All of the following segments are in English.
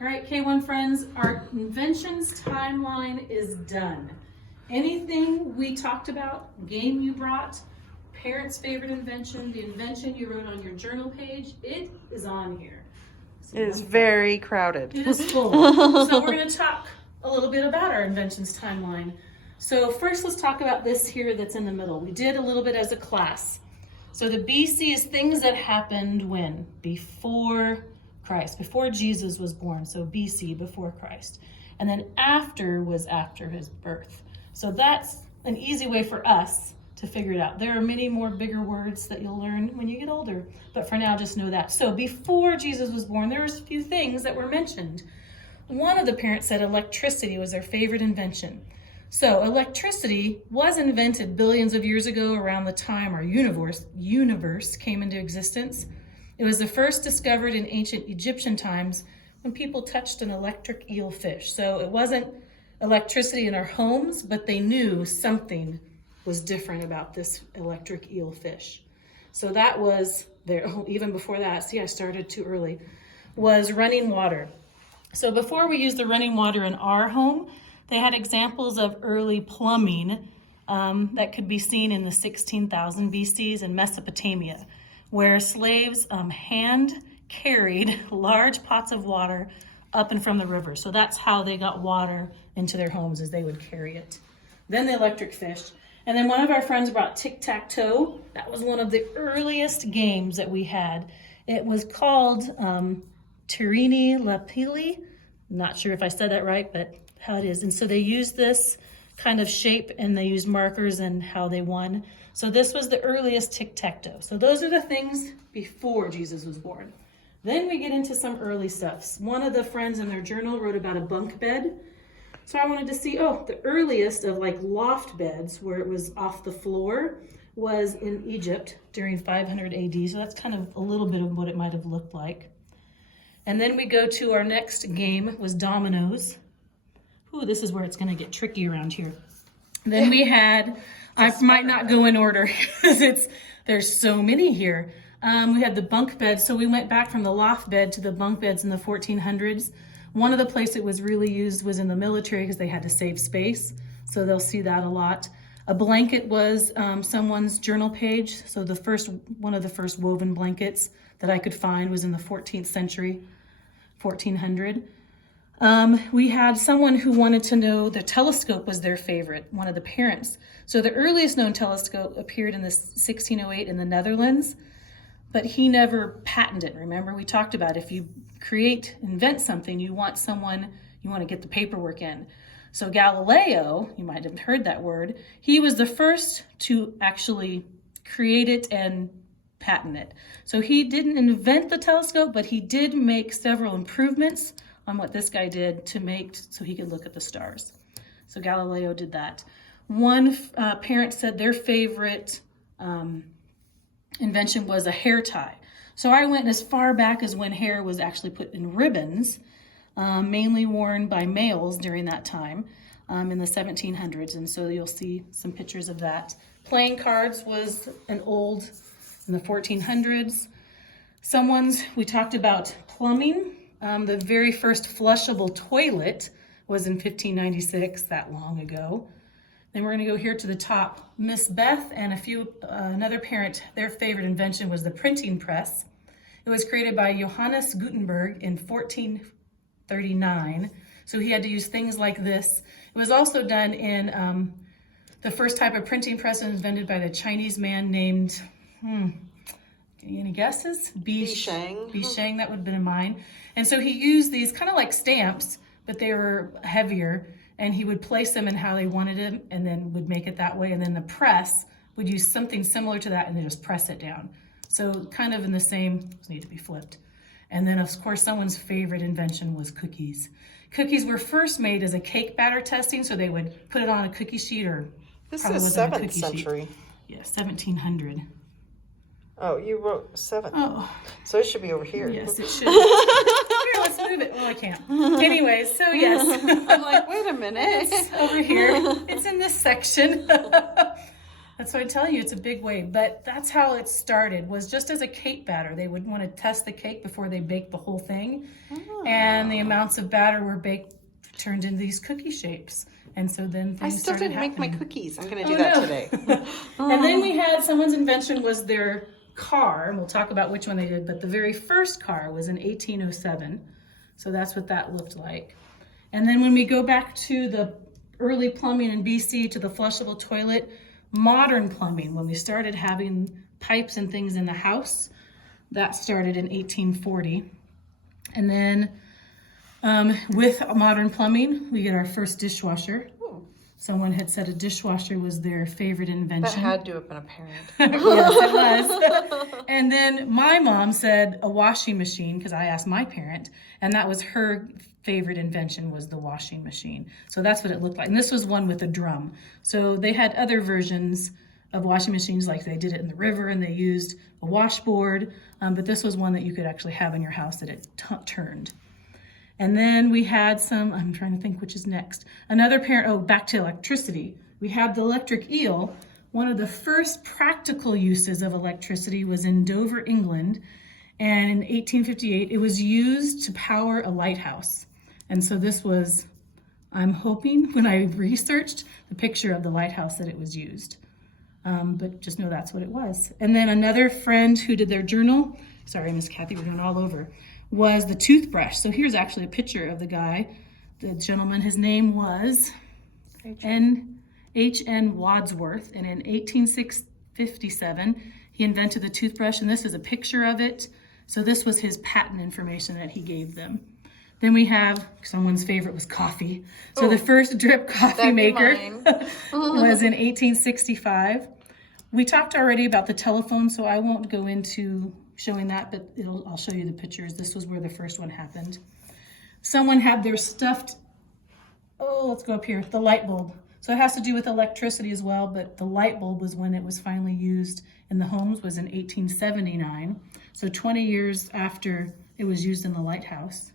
All right, K1 friends, our inventions timeline is done. Anything we talked about, game you brought, parents' favorite invention, the invention you wrote on your journal page, it is on here. It is very crowded. It is full. So we're going to talk a little bit about our inventions timeline. So first let's talk about this here that's in the middle. We did a little bit as a class. So the BC is things that happened when? Before Christ, before Jesus was born. So BC, before Christ. And then after was after his birth. So that's an easy way for us to figure it out. There are many more bigger words that you'll learn when you get older, but for now, just know that. So before Jesus was born, there was a few things that were mentioned. One of the parents said electricity was their favorite invention. So electricity was invented billions of years ago around the time our universe came into existence. It was the first discovered in ancient Egyptian times when people touched an electric eelfish. So it wasn't electricity in our homes, but they knew something was different about this electric eelfish. So that was there. Oh, even before that, see, I started too early, was running water. So before we used the running water in our home, they had examples of early plumbing that could be seen in the 16,000 BCs in Mesopotamia, where slaves hand carried large pots of water up and from the river. So that's how they got water into their homes, as they would carry it. Then the electric fish. And then one of our friends brought tic-tac-toe. That was one of the earliest games that we had. It was called Tirini Lapili. Not sure if I said that right, but how it is. And so they used this kind of shape and they used markers and how they won. So this was the earliest tic-tac-toe. So those are the things before Jesus was born. Then we get into some early stuff. One of the friends in their journal wrote about a bunk bed. So I wanted to see, the earliest of like loft beds where it was off the floor was in Egypt during 500 AD. So that's kind of a little bit of what it might have looked like. And then we go to our next game was dominoes. Ooh, this is where it's going to get tricky around here. Then we had, I might not go in order because there's so many here. We had the bunk beds. So we went back from the loft bed to the bunk beds in the 1400s. One of the places it was really used was in the military because they had to save space. So they'll see that a lot. A blanket was someone's journal page. So one of the first woven blankets that I could find was in the 14th century, 1400. We had someone who wanted to know the telescope was their favorite, one of the parents. So the earliest known telescope appeared in the 1608 in the Netherlands, but he never patented it. Remember, we talked about if you invent something, you want to get the paperwork in. So Galileo, you might have heard that word, he was the first to actually create it and patent it. So he didn't invent the telescope, but he did make several improvements on what this guy did to make so he could look at the stars. So Galileo did that. One parent said their favorite invention was a hair tie. So I went as far back as when hair was actually put in ribbons, mainly worn by males during that time in the 1700s. And so you'll see some pictures of that. Playing cards was in the 1400s. We talked about plumbing. The very first flushable toilet was in 1596, that long ago. Then we're going to go here to the top. Miss Beth and another parent, their favorite invention was the printing press. It was created by Johannes Gutenberg in 1439. So he had to use things like this. It was also done in the first type of printing press was invented by the Chinese man named, any guesses? Bi Shang. Bi Shang, that would have been in mine. And so he used these kind of like stamps, but they were heavier, and he would place them in how they wanted them and then would make it that way. And then the press would use something similar to that and then just press it down. So kind of in the same, need to be flipped. And then of course, someone's favorite invention was cookies. Cookies were first made as a cake batter testing. So they would put it on a cookie sheet This is 7th century. Yeah, 1700. Oh, you wrote 7. Oh. So it should be over here. Yes, it should. Here, let's move it. Well, I can't. Anyways, so yes. I'm like, wait a minute. It's over here. It's in this section. That's what I tell you, it's a big wave. But that's how it started, was just as a cake batter. They would want to test the cake before they baked the whole thing. Oh. And the amounts of batter were baked, turned into these cookie shapes. And so then things I still started didn't make my happening. cookies. I'm going to do that today. And then we had someone's invention was their car, and we'll talk about which one they did, but the very first car was in 1807. So that's what that looked like. And then when we go back to the early plumbing in BC, to the flushable toilet, modern plumbing, when we started having pipes and things in the house, that started in 1840. And then with modern plumbing, we get our first dishwasher. Someone had said a dishwasher was their favorite invention. That had to have been a parent. Yes, it was. And then my mom said a washing machine, because I asked my parent, and that was her favorite invention, was the washing machine. So that's what it looked like. And this was one with a drum. So they had other versions of washing machines, like they did it in the river and they used a washboard, but this was one that you could actually have in your house that it turned. And then we had some, I'm trying to think which is next. Another parent, back to electricity. We had the electric eel. One of the first practical uses of electricity was in Dover, England. And in 1858, it was used to power a lighthouse. And so this was, I'm hoping, when I researched, the picture of the lighthouse that it was used. But just know that's what it was. And then another friend who did their journal, sorry, Miss Kathy, we're going all over, was the toothbrush. So here's actually a picture of the guy, the gentleman. His name was H.N. Wadsworth, and in 1857 he invented the toothbrush, and this is a picture of it. So this was his patent information that he gave them. Then we have, someone's favorite was coffee. So the first drip coffee maker was in 1865. We talked already about the telephone, so I won't go into showing that, but I'll show you the pictures. This was where the first one happened. Someone had their stuffed, let's go up here, the light bulb. So it has to do with electricity as well, but the light bulb was when it was finally used in the homes, was in 1879. So 20 years after it was used in the lighthouse.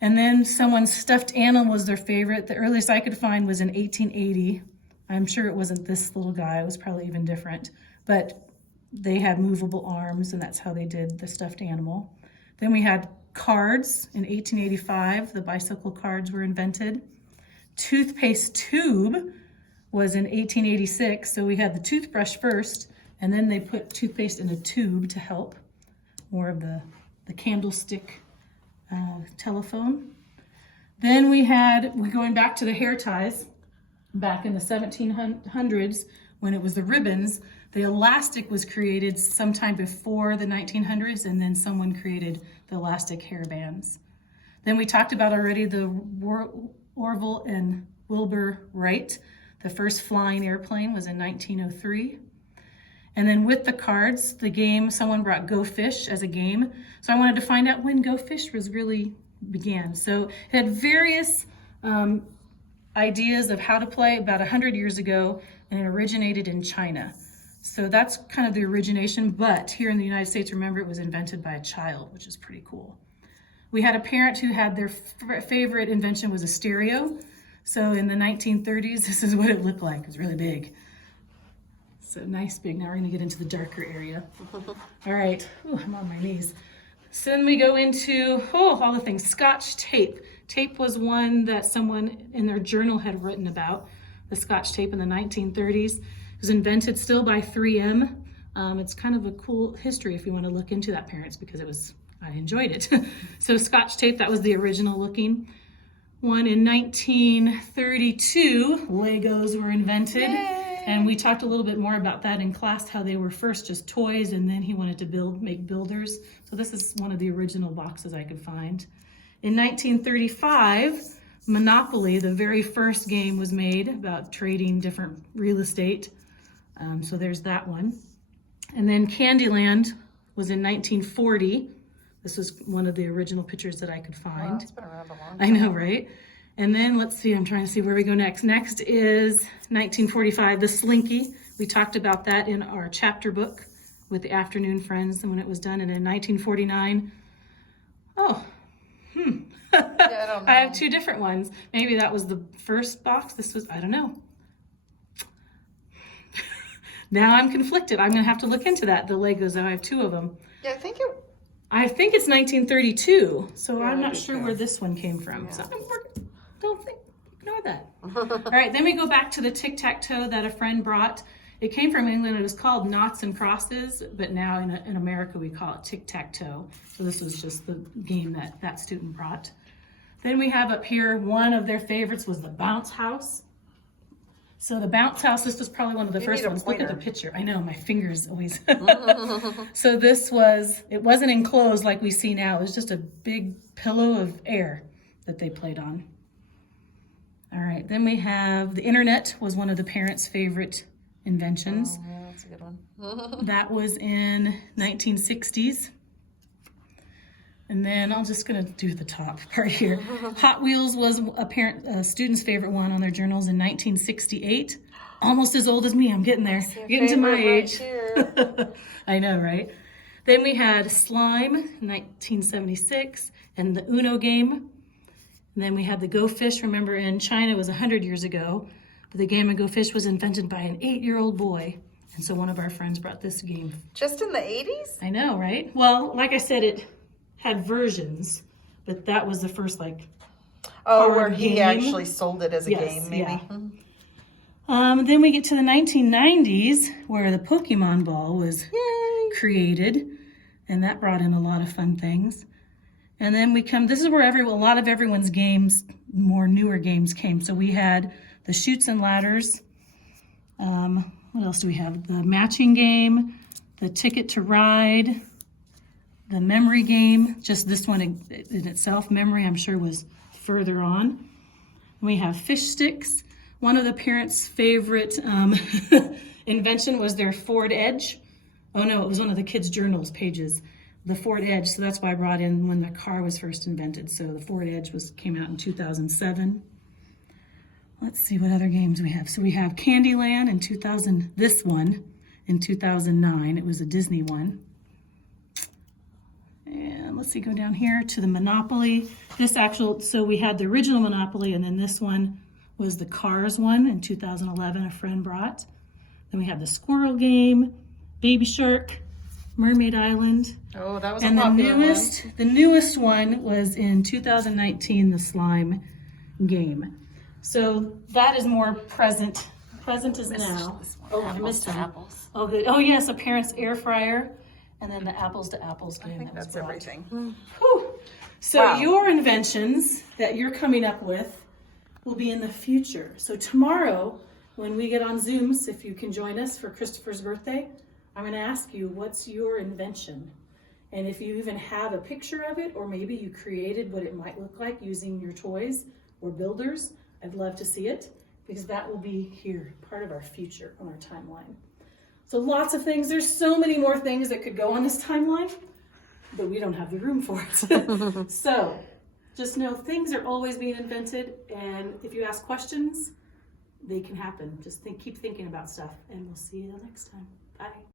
And then someone's stuffed animal was their favorite. The earliest I could find was in 1880. I'm sure it wasn't this little guy, it was probably even different, but they had movable arms, and that's how they did the stuffed animal. Then we had cards in 1885. The bicycle cards were invented. Toothpaste tube was in 1886. So we had the toothbrush first, and then they put toothpaste in a tube to help. More of the candlestick telephone. Then we're going back to the hair ties. Back in the 1700s, when it was the ribbons, the elastic was created sometime before the 1900s, and then someone created the elastic hair bands. Then we talked about already the Orville and Wilbur Wright. The first flying airplane was in 1903. And then with the cards, the game, someone brought Go Fish as a game. So I wanted to find out when Go Fish was really began. So it had various ideas of how to play about 100 years ago, and it originated in China. So that's kind of the origination, but here in the United States, remember, it was invented by a child, which is pretty cool. We had a parent who had their favorite invention was a stereo. So in the 1930s, this is what it looked like. It was really big. So nice big. Now we're gonna get into the darker area. All right, ooh, I'm on my knees. So then we go into, all the things. Scotch tape. Tape was one that someone in their journal had written about, the Scotch tape in the 1930s. It was invented still by 3M. It's kind of a cool history if you want to look into that, parents, because I enjoyed it. So Scotch tape, that was the original looking one. In 1932, Legos were invented. Yay! And we talked a little bit more about that in class, how they were first just toys, and then he wanted to make builders. So this is one of the original boxes I could find. In 1935, Monopoly, the very first game, was made about trading different real estate. So there's that one. And then Candyland was in 1940. This was one of the original pictures that I could find. Wow, it's been around a long time. I know, right? And then let's see, I'm trying to see where we go next. Next is 1945, the Slinky. We talked about that in our chapter book with the Afternoon Friends and when it was done. And in 1949, Yeah, I don't know. I have two different ones. Maybe that was the first box. This was, I don't know. Now I'm conflicted. I'm gonna have to look into that. The Legos, I have 2 of them. Yeah, I think it's 1932, so Yeah, I'm I not do sure too. where this one came from. Yeah. So don't think, ignore that. All right, then we go back to the tic-tac-toe that a friend brought. It came from England. It was called Noughts and Crosses, but now in America we call it tic-tac-toe. So this was just the game that student brought. Then we have up here, one of their favorites was the bounce house. So the bounce house, this was probably one of the first need a ones. Look at the pointer. picture. I know, my fingers always. So it wasn't enclosed like we see now. It was just a big pillow of air that they played on. All right, then we have the internet was one of the parents' favorite inventions. Oh, yeah, that's a good one. That was in 1960s. And then I'm just gonna do the top part here. Hot Wheels was a student's favorite one on their journals in 1968. Almost as old as me, I'm getting there. Getting to my age. I know, right? Then we had Slime, 1976, and the Uno game. And then we had the Go Fish. Remember in China, it was 100 years ago, but the game of Go Fish was invented by an 8-year-old boy. And so one of our friends brought this game. Just in the 80s? I know, right? Well, like I said, it had versions, but that was the first Oh, where card he game. actually sold it as a Yes, game, maybe. yeah. Then we get to the 1990s where the Pokemon ball was created, and that brought in a lot of fun things. And then this is where a lot of everyone's games, more newer games came. So we had the Chutes and Ladders. What else do we have? The matching game, the Ticket to Ride, the memory game. Just this one in itself, memory, I'm sure was further on. We have fish sticks. One of the parents' favorite invention was their Ford Edge. Oh no, it was one of the kids' journals pages. The Ford Edge, so that's why I brought in when the car was first invented. So the Ford Edge came out in 2007. Let's see what other games we have. So we have Candyland in 2000, this one in 2009. It was a Disney one. And let's see, go down here to the Monopoly. So we had the original Monopoly, and then this one was the Cars one in 2011, a friend brought. Then we have the Squirrel Game, Baby Shark, Mermaid Island. Oh, that was And a popular one. the newest one was in 2019, the Slime game. So that is more present. Present is now. Oh, I missed one. Apples. Oh, good. Oh, yes, a parent's air fryer, and then the apples to apples game. I think that was that's brought. everything. Whew. So Wow. your inventions that you're coming up with will be in the future. So tomorrow, when we get on Zooms, if you can join us for Christopher's birthday, I'm going to ask you, what's your invention? And if you even have a picture of it, or maybe you created what it might look like using your toys or builders, I'd love to see it, because that will be here, part of our future on our timeline. So lots of things. There's so many more things that could go on this timeline, but we don't have the room for it. So just know things are always being invented, and if you ask questions, they can happen. Just keep thinking about stuff, and we'll see you next time. Bye.